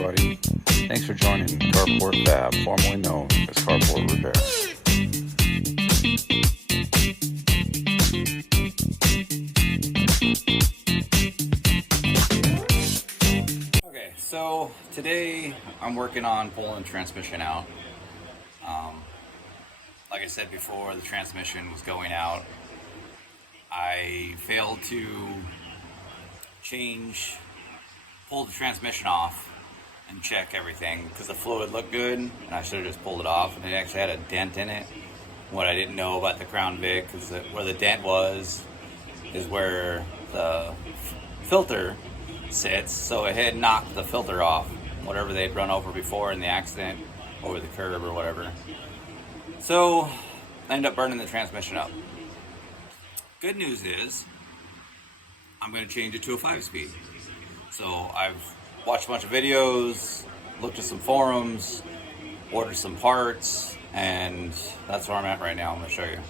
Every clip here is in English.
everybody. Thanks for joining Carport Fab, formerly known as Carport Repair. Okay, so today I'm working on pulling the transmission out. Like I said before, the transmission was going out. I failed to pull the transmission off and check everything because the fluid looked good and I should have just pulled it off, and it actually had a dent in it. What I didn't know about the Crown Vic is that where the dent was is where the filter sits, so it had knocked the filter off, whatever they'd run over before in the accident, over the curb or whatever. So I ended up burning the transmission up. Good news is I'm going to change it to a 5-speed. So I've watched a bunch of videos, looked at some forums, ordered some parts, and that's where I'm at right now. I'm going to show you.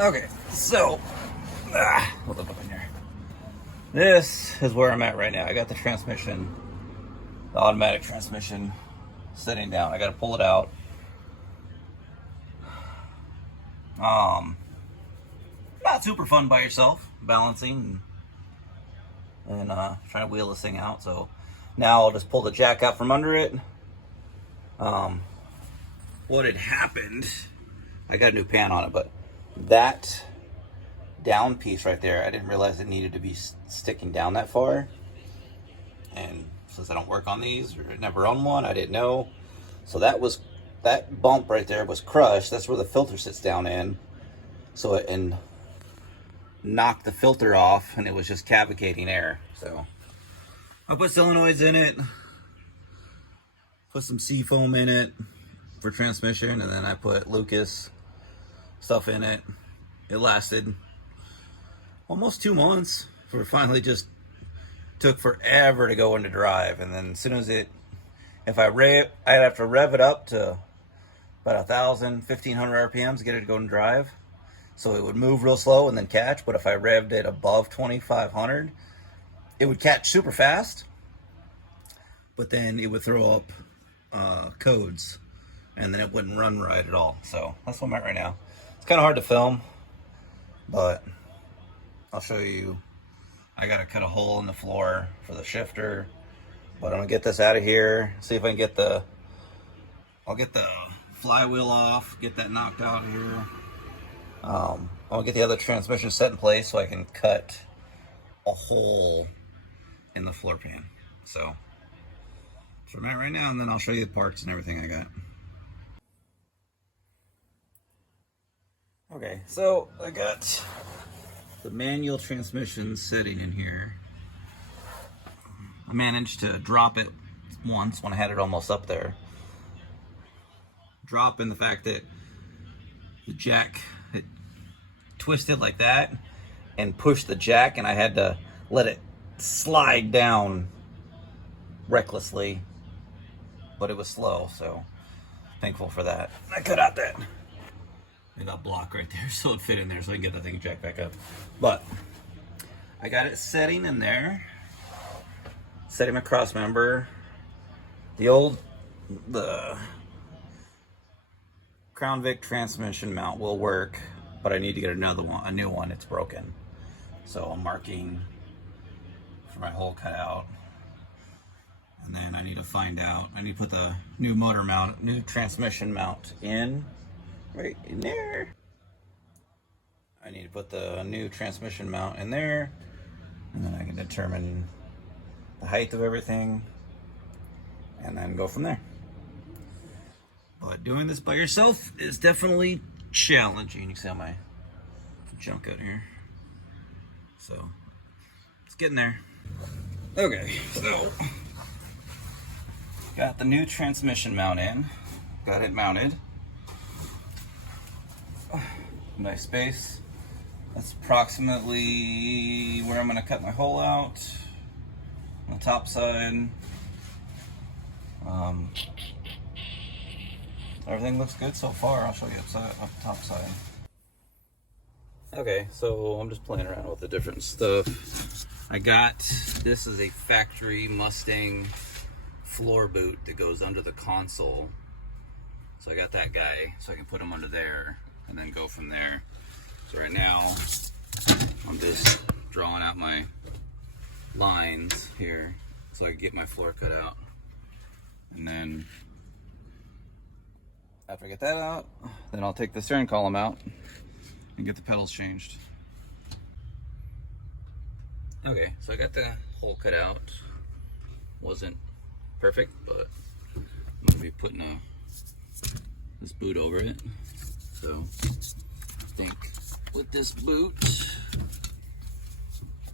Okay, so hold up in here. This is where I'm at right now. I got the transmission, the automatic transmission, sitting down. I got to pull it out. Not super fun by yourself, balancing and trying to wheel this thing out. So now I'll just pull the jack out from under it. What had happened, I got a new pan on it, but that down piece right there, I didn't realize it needed to be sticking down that far. And since I don't work on these, or never owned one, I didn't know. So that bump right there was crushed. That's where the filter sits down in. So it knocked the filter off, and it was just cavitating air. So I put solenoids in it, put some seafoam in it for transmission, and then I put Lucas stuff in it. It lasted almost 2 months. For finally just took forever to go into drive, and then as soon as I'd have to rev it up to about 1,500 RPMs to get it to go and drive. So it would move real slow and then catch, but if I revved it above 2,500, it would catch super fast, but then it would throw up codes, and then it wouldn't run right at all. So that's what I'm at right now. It's kind of hard to film, but I'll show you. I got to cut a hole in the floor for the shifter, but I'm gonna get this out of here, see if I can get I'll get the flywheel off, get that knocked out of here. I'll get the other transmission set in place so I can cut a hole in the floor pan. So that's where I'm at right now, and then I'll show you the parts and everything I got. Okay, so I got the manual transmission sitting in here. I managed to drop it once when I had it almost up there. Drop in the fact that the jack, it twisted like that and pushed the jack, and I had to let it slide down recklessly, but it was slow, so thankful for that. I cut out that block right there so it fit in there so I can get that thing jacked back up. But I got it setting in there, setting my cross member. The Crown Vic transmission mount will work, but I need to get a new one. It's broken. So I'm marking for my hole cut out. And then I need to put the new motor mount, new transmission mount in, right in there. I need to put the new transmission mount in there, and then I can determine the height of everything and then go from there. But doing this by yourself is definitely challenging. You can see all my junk out here. So it's getting there. Okay, so got the new transmission mount in. Got it mounted. Nice space. That's approximately where I'm going to cut my hole out on the top side. Everything looks good so far. I'll show you up the top side. Okay, so I'm just playing around with the different stuff. I got, this is a factory Mustang floor boot that goes under the console. So I got that guy, so I can put him under there and then go from there. So right now, I'm just drawing out my lines here so I can get my floor cut out. And then after I get that out, then I'll take the steering column out and get the pedals changed. Okay, so I got the hole cut out. Wasn't perfect, but I'm gonna be putting this boot over it. So I think with this boot,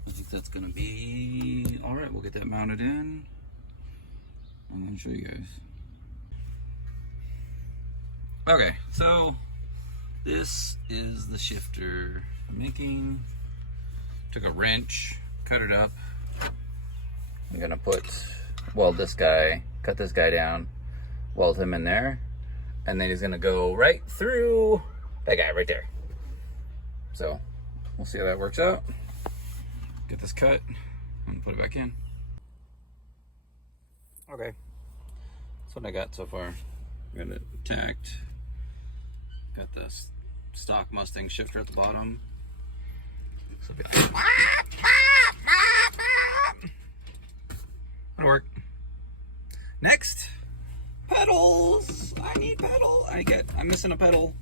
I think that's gonna be all right. We'll get that mounted in and then show you guys. Okay, so this is the shifter making. Took a wrench, cut it up. I'm gonna weld this guy, cut this guy down, weld him in there, and then he's gonna go right through that guy right there. So we'll see how that works out. Get this cut and put it back in. Okay, that's what I got so far. Got it tacked. Got the stock Mustang shifter at the bottom. So it'll be like, that'll work. Next, pedals. I need pedal. I'm missing a pedal.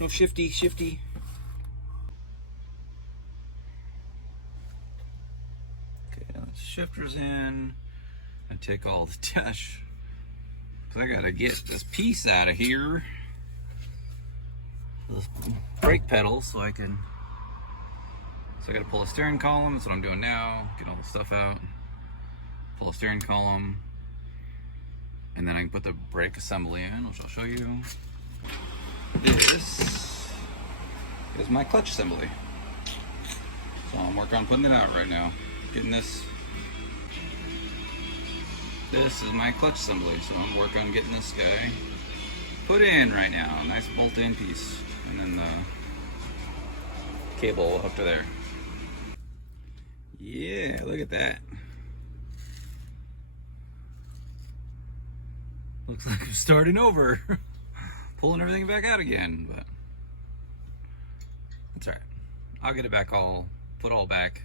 No shifty. Okay, the shifter's in. I take all the dash, because I gotta get this piece out of here. This brake pedal, so I gotta pull a steering column. That's what I'm doing now. Get all the stuff out. Pull a steering column. And then I can put the brake assembly in, which I'll show you. This is my clutch assembly. So I'm working on putting it out right now. Getting this. This is my clutch assembly. So I'm working on getting this guy put in right now. Nice bolt-in piece. And then the cable up to there. Yeah, look at that. Looks like I'm starting over. Pulling everything back out again, but that's all right. I'll get it back put all back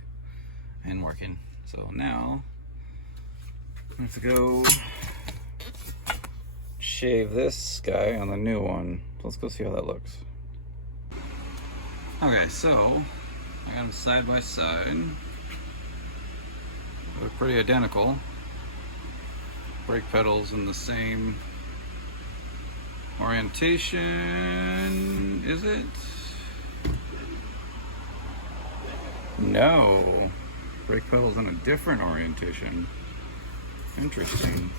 and working. So now I have to go shave this guy on the new one. So let's go see how that looks. Okay, so I got them side by side. Look pretty identical. Brake pedals in the same orientation, is it? No. Brake pedals in a different orientation. Interesting.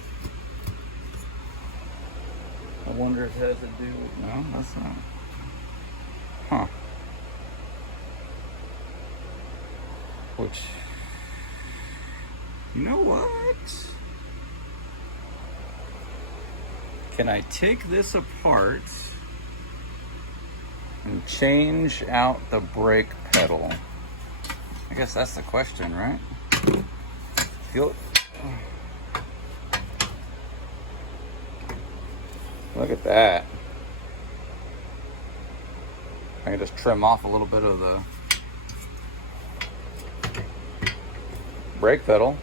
I wonder if it has to do with... No, that's not. Huh. Which... You know what? Can I take this apart and change out the brake pedal? I guess that's the question, right? Look at that. I can just trim off a little bit of the brake pedal.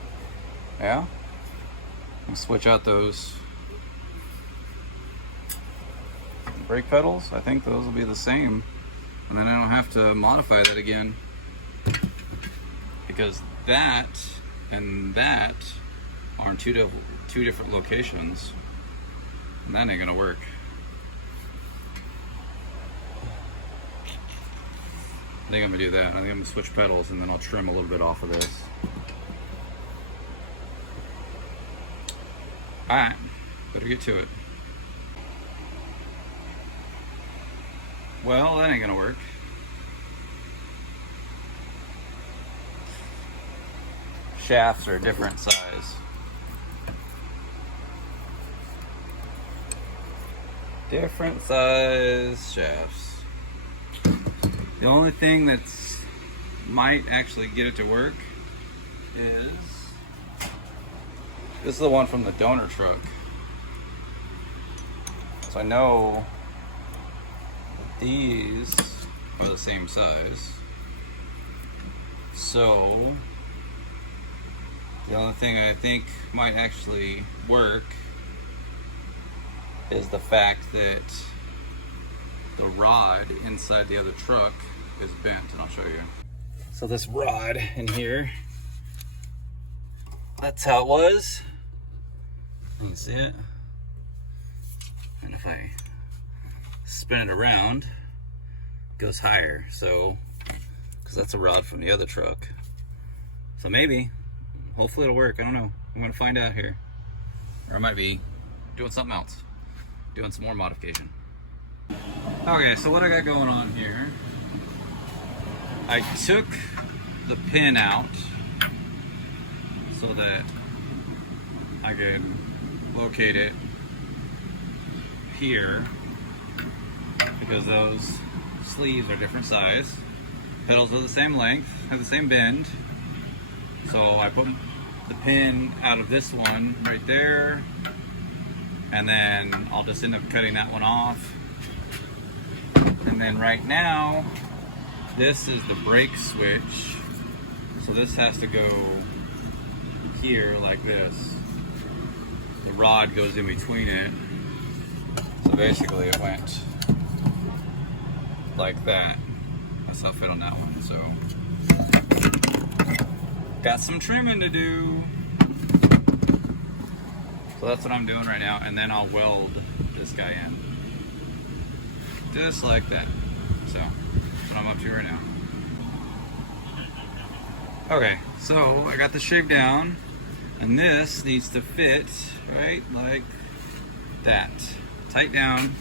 Yeah. I'll switch out those brake pedals. I think those will be the same. And then I don't have to modify that again. Because that and that are in two different locations. And that ain't gonna work. I think I'm gonna do that. I think I'm gonna switch pedals and then I'll trim a little bit off of this. Alright, better get to it. Well, that ain't gonna work. Shafts are a different size. Different size shafts. The only thing that's might actually get it to work is, this is the one from the donor truck. So I know these are the same size. So the only thing I think might actually work is the fact that the rod inside the other truck is bent, and I'll show you. So this rod in here, that's how it was. You can see it. And if I spin it around, it goes higher. So, because that's a rod from the other truck. So maybe, hopefully it'll work. I don't know. I'm gonna find out here. Or I might be doing something else. Doing some more modification. Okay, so what I got going on here, I took the pin out so that I can locate it here, because those sleeves are different size. Pedals are the same length, have the same bend. So I put the pin out of this one right there, and then I'll just end up cutting that one off. And then right now, this is the brake switch. So this has to go here like this. The rod goes in between it. So basically it went like that. That's how it fit on that one. So got some trimming to do. So that's what I'm doing right now, and then I'll weld this guy in. Just like that. So that's what I'm up to right now. Okay, so I got the shape down, and this needs to fit right like that. Tight down,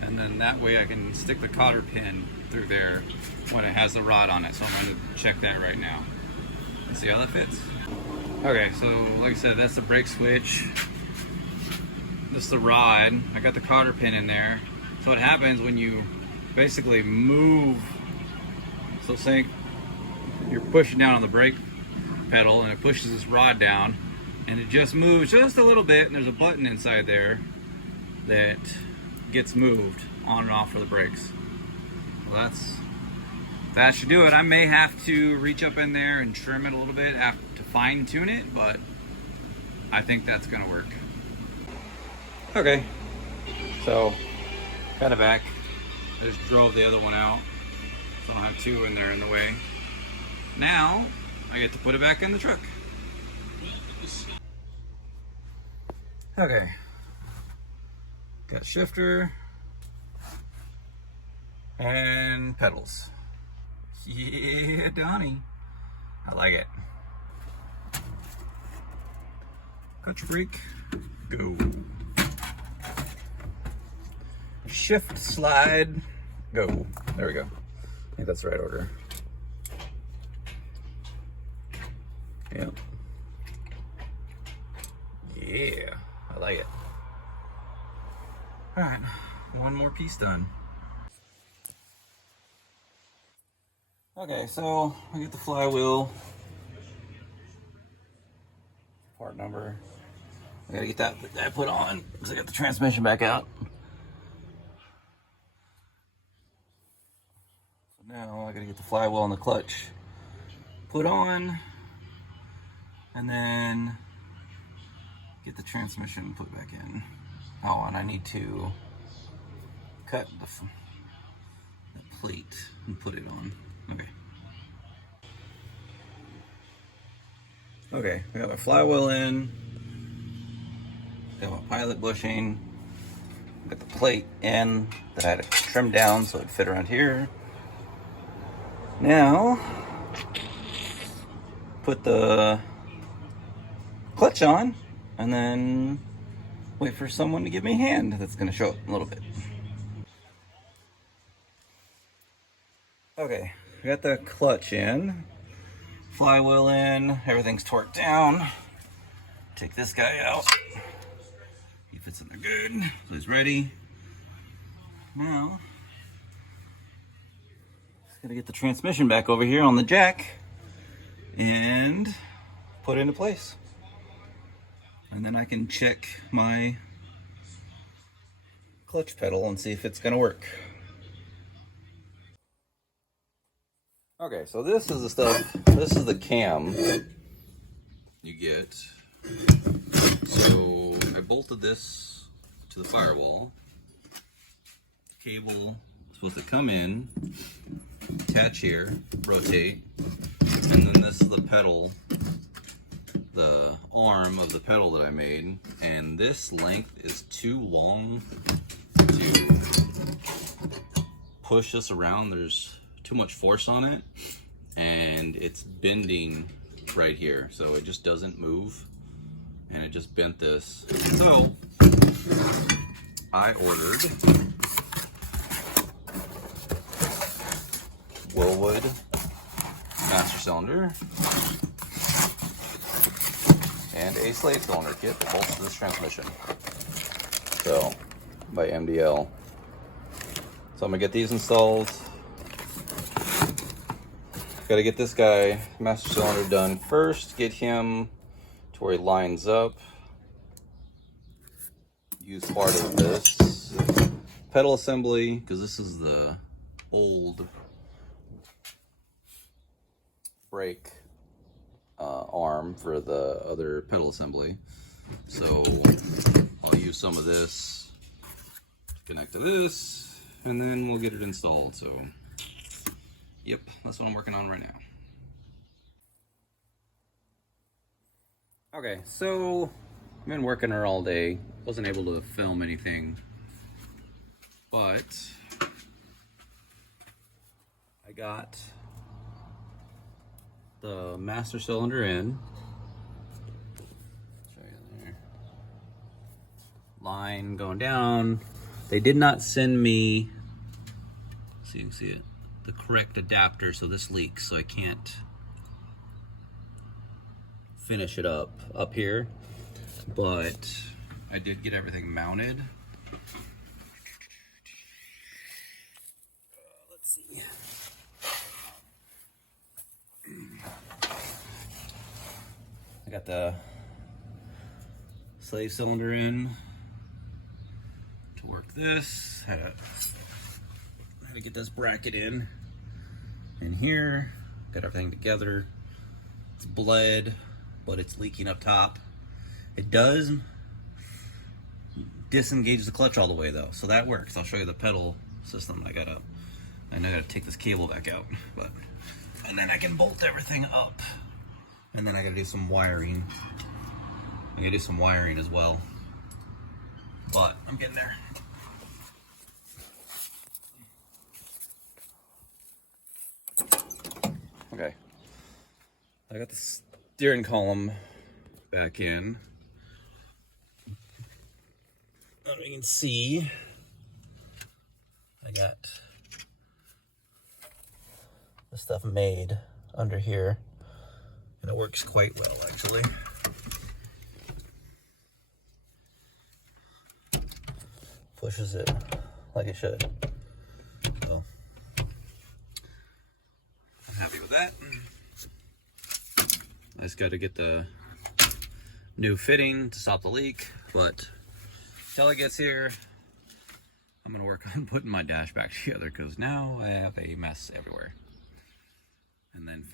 and then that way I can stick the cotter pin through there when it has the rod on it. So I'm going to check that right now and see how that fits. Okay, so like I said, that's the brake switch. This is the rod. I got the cotter pin in there. So what happens when you basically move, so say you're pushing down on the brake pedal and it pushes this rod down, and it just moves just a little bit, and there's a button inside there that gets moved on and off for the brakes. Well, that should do it. I may have to reach up in there and trim it a little bit to fine tune it, but I think that's gonna work. Okay, so got it back. I just drove the other one out, so I don't have two in there in the way. Now I get to put it back in the truck. Okay, got shifter and pedals. Yeah, Donnie, I like it. Cut your brake, go. Shift, slide, go. There we go. I think that's the right order. Yep. Yeah, I like it. All right, one more piece done. Okay, so I get the flywheel. Part number. I gotta get that put on because I got the transmission back out. Now I gotta get the flywheel and the clutch put on, and then get the transmission put back in. Oh, and I need to cut the plate and put it on. Okay. Okay, I got my flywheel in, got my pilot bushing, got the plate in that I had to trim down so it fit around here. Now, put the clutch on, and then wait for someone to give me a hand. That's gonna show up in a little bit. Okay, I got the clutch in, flywheel in, everything's torqued down. Take this guy out. He fits in there good, so he's ready. Now, just gotta get the transmission back over here on the jack, and put into place. And then I can check my clutch pedal and see if it's gonna work. Okay, so this is the stuff, this is the cam you get. So I bolted this to the firewall. Cable is supposed to come in, attach here, rotate, and then this is the pedal, the arm of the pedal that I made, and this length is too long to push this around. There's too much force on it, and it's bending right here, so it just doesn't move, and it just bent this. So I ordered Willwood master cylinder and a slave cylinder kit that bolts to this transmission. So by MDL. So I'm gonna get these installed. Got to get this guy master cylinder done first, get him to where he lines up. Use part of this pedal assembly, because this is the old brake arm for the other pedal assembly. So I'll use some of this to connect to this, and then we'll get it installed. So yep, that's what I'm working on right now. Okay, so I've been working her all day. Wasn't able to film anything, but I got the master cylinder in. Show you there. Line going down. They did not send me, so you can see it, the correct adapter, so this leaks, so I can't finish it up here, but I did get everything mounted. Let's see. I got the slave cylinder in to work this. Had to get this bracket in here. Got everything together. It's bled, but it's leaking up top. It does disengage the clutch all the way though, so that works. I'll show you the pedal system. I know I gotta take this cable back out, and then I can bolt everything up, and then I gotta do some wiring. I gotta do some wiring as well, but I'm getting there. Okay, I got the steering column back in. As you can see, I got the stuff made under here, and it works quite well actually. Pushes it like it should. So I'm happy with that. I just got to get the new fitting to stop the leak, but until it gets here, I'm gonna work on putting my dash back together, because now I have a mess everywhere. And then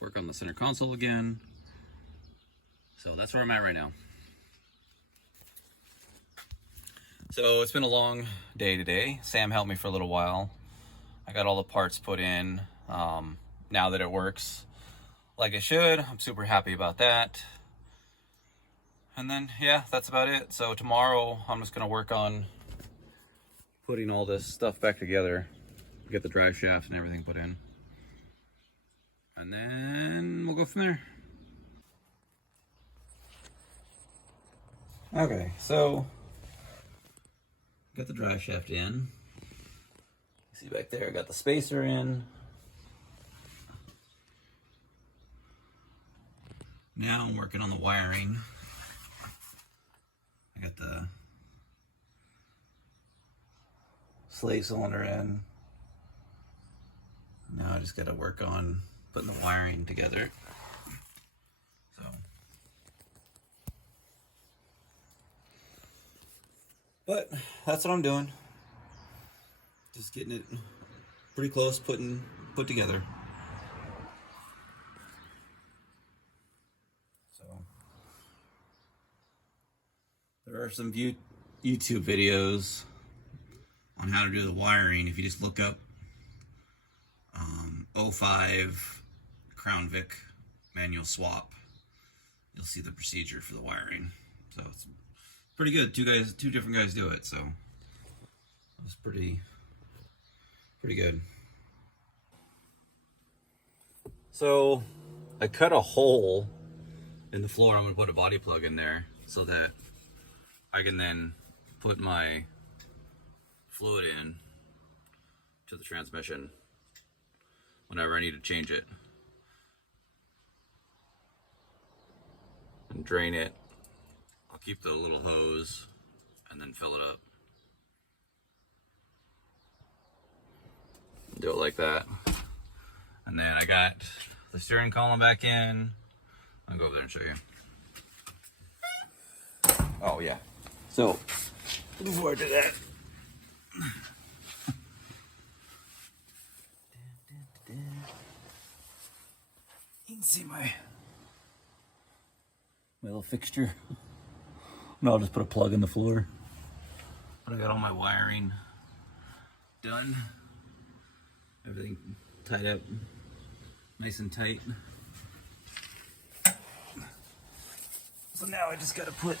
work on the center console again. So that's where I'm at right now. So it's been a long day today. Sam helped me for a little while. I got all the parts put in. Now that it works like it should, I'm super happy about that. And then, yeah, that's about it. So tomorrow, I'm just gonna work on putting all this stuff back together, get the drive shaft and everything put in. And then we'll go from there. Okay, so got the drive shaft in. See back there, I got the spacer in. Now I'm working on the wiring. I got the slave cylinder in. Now I just got to work on putting the wiring together. But that's what I'm doing. Just getting it pretty close, put together. So there are some YouTube videos on how to do the wiring. If you just look up 05 Crown Vic manual swap, you'll see the procedure for the wiring. So it's pretty good. Two different guys do it, so it's pretty good. So I cut a hole in the floor. I'm gonna put a body plug in there so that I can then put my fluid in to the transmission whenever I need to change it and drain it. I'll keep the little hose and then fill it up. Do it like that. And then I got the steering column back in. I'll go over there and show you. Oh yeah. So before I do that, you can see my little fixture. No, I'll just put a plug in the floor. But I got all my wiring done. Everything tied up nice and tight. So now I just gotta put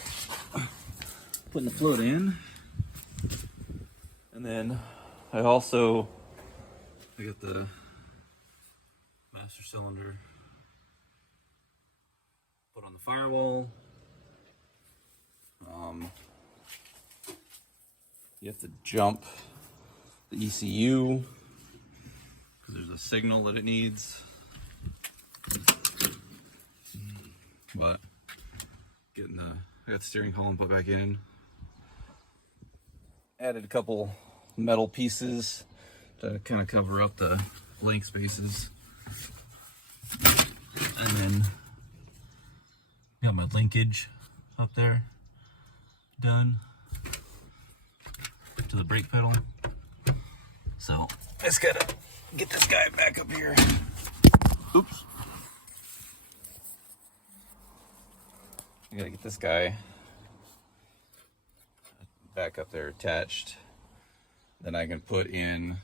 the fluid in. And then I got the master cylinder put on the firewall. You have to jump the ECU because there's a signal that it needs. But I got the steering column put back in. Added a couple metal pieces to kind of cover up the blank spaces. And then got my linkage up there done to the brake pedal. So I just gotta get this guy back up here. Oops. I gotta get this guy back up there attached. Then I can put in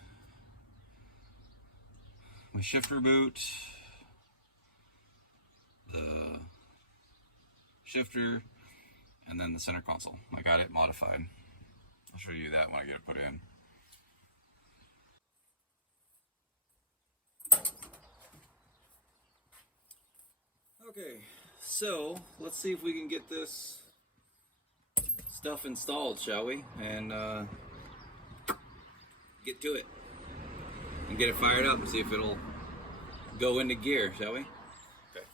my shifter boot, the shifter, and then the center console. I got it modified. I'll show you that when I get it put in. Okay, so let's see if we can get this stuff installed, shall we? And get to it and get it fired up and see if it'll go into gear, shall we? Okay.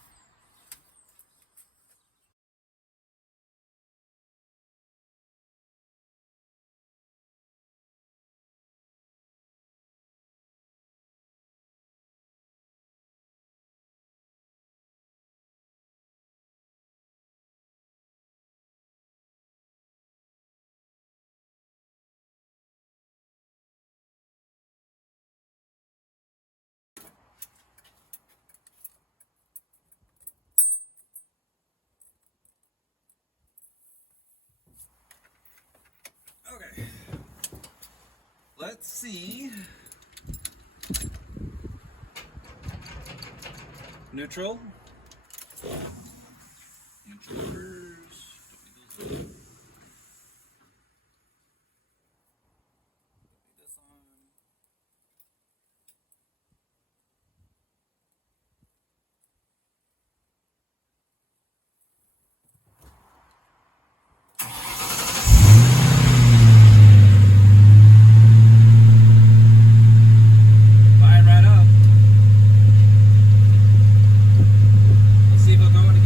Okay, let's see. Neutral. Intruders. Fire right up. Let's see if it'll go in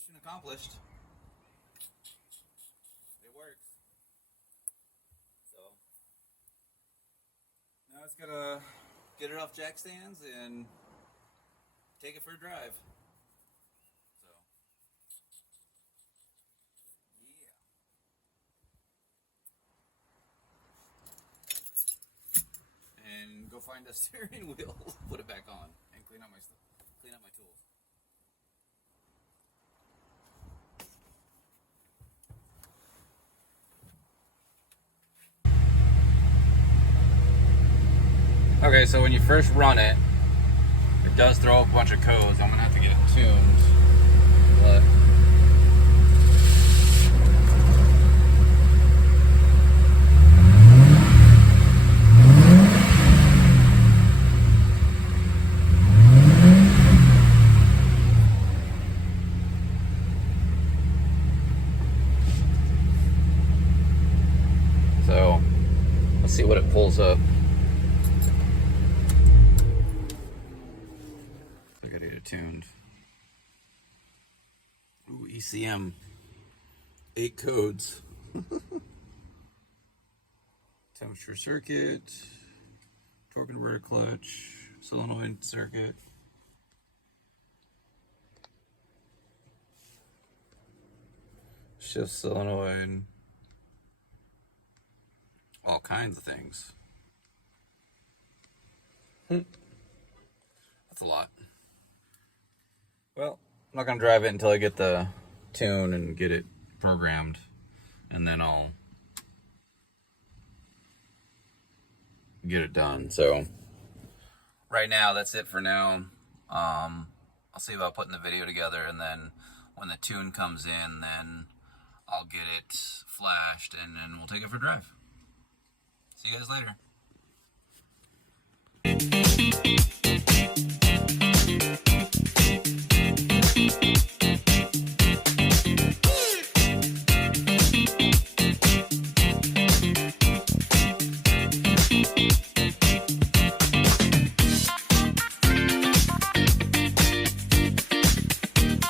mission accomplished. It works. So now it's gotta get it off jack stands and take it for a drive. So yeah. And go find a steering wheel, put it back on, and clean up my stuff, clean up my tools. Okay, so when you first run it, it does throw up a bunch of codes. I'm gonna have to get it tuned, but so let's see what it pulls up. I gotta get it tuned. Ooh, ECM. 8 codes. Temperature circuit, torque converter clutch, solenoid circuit. Shift solenoid. All kinds of things. That's a lot. Well, I'm not gonna drive it until I get the tune and get it programmed, and then I'll get it done. So right now, that's it for now. I'll see about putting the video together, and then when the tune comes in, then I'll get it flashed, and then we'll take it for a drive. See you guys later.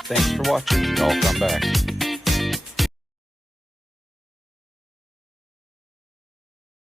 Thanks for watching. I'll come back.